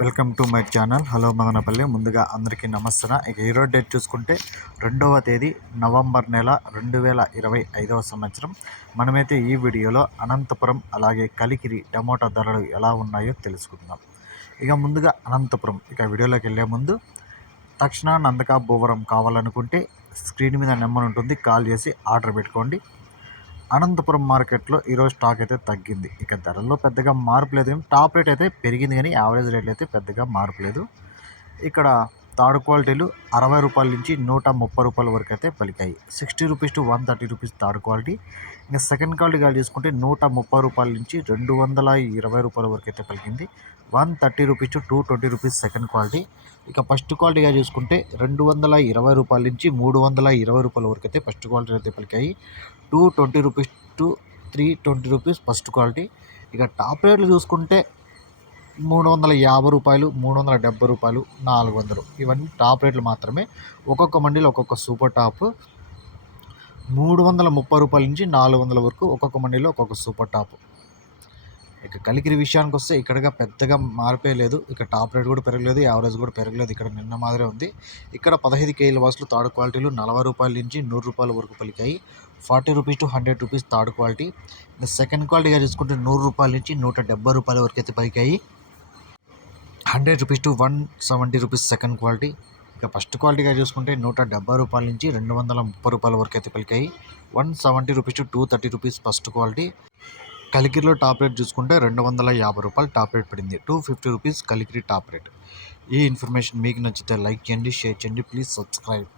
Welcome to my channel. Hello Madanapalle. ముందుగా అందరికీ నమస్తే ఇక ఈరోజు డేట్ చూసుకుంటే రెండవ తేదీ నవంబర్ నెల రెండు వేల ఇరవై ఐదవ సంవత్సరం. మనమైతే ఈ వీడియోలో అనంతపురం అలాగే కలికిరి టమోటా ధరలు ఎలా ఉన్నాయో తెలుసుకుందాం. ఇక ముందుగా అనంతపురం. ఇక వీడియోలోకి వెళ్ళే ముందు తక్షణ నందక భూవరం కావాలనుకుంటే స్క్రీన్ మీద నెంబర్ ఉంటుంది. కాల్ చేసి ఆర్డర్ పెట్టుకోండి. అనంతపురం మార్కెట్లో ఈరోజు స్టాక్ అయితే తగ్గింది. ఇక ధరల్లో పెద్దగా మార్పు లేదు టాప్ రేట్ అయితే పెరిగింది కానీ యావరేజ్ రేట్లు అయితే పెద్దగా మార్పు లేదు. ఇక్కడ థర్డ్ క్వాలిటీలు అరవై రూపాయల నుంచి నూట ముప్పై రూపాయల వరకు అయితే పలికాయి. Sixty rupees to one thirty rupees third quality. ఇంకా సెకండ్ క్వాలిటీ కాల్ చూసుకుంటే నూట ముప్పై రూపాయల నుంచి రెండు వందల ఇరవై రూపాయల వరకు అయితే పలికింది. One thirty rupees to two twenty rupees second quality. ఇక ఫస్ట్ క్వాలిటీగా చూసుకుంటే రెండు వందల ఇరవై రూపాయల నుంచి మూడు వందల ఇరవై రూపాయల వరకు అయితే ఫస్ట్ క్వాలిటీ అయితే పలికాయి. Two twenty rupees to three twenty rupees first quality. ఇక టాప్ రేట్లు చూసుకుంటే మూడు వందల యాభై రూపాయలు మూడు వందల డెబ్బై రూపాయలు నాలుగు వందలు. ఇవన్నీ టాప్ రేట్లు మాత్రమే. ఒక్కొక్క మండీలో ఒక్కొక్క సూపర్ టాప్. మూడు వందల ముప్పై రూపాయల నుంచి నాలుగు వందల వరకు ఒక్కొక్క మండీలో ఒక్కొక్క సూపర్ టాప్. ఇక కలికిరి విషయానికి వస్తే ఇక్కడగా పెద్దగా మార్పే లేదు. ఇక టాప్ రేట్ కూడా పెరగలేదు యావరేజ్ కూడా పెరగలేదు. ఇక్కడ నిన్న మాదిరే ఉంది. ఇక్కడ పదహైదు కేజీల బాక్సులు థర్డ్ క్వాలిటీలు నలభై రూపాయల నుంచి నూరు రూపాయల వరకు పలికాయి. Forty rupees to hundred rupees third quality. ఇంకా సెకండ్ క్వాలిటీగా చూసుకుంటే నూరు రూపాయల నుంచి నూట డెబ్బై రూపాయల వరకు అయితే పలికాయి. Hundred rupees to one seventy rupees second quality. ఇక ఫస్ట్ క్వాలిటీగా చూసుకుంటే నూట డెబ్బై రూపాయల నుంచి రెండు వందల ముప్పై రూపాయల వరకు అయితే పలికాయి. One seventy rupees to two thirty rupees first quality. కలికిరిలో top rate చూసుకుంటే రెండు వందల యాభై రూపాయలు టాప్ రేట్ పడింది. Two fifty rupees Kalikiri top rate. ఈ ఇన్ఫర్మేషన్ మీకు నచ్చితే లైక్ చేయండి షేర్ చేయండి. Please subscribe.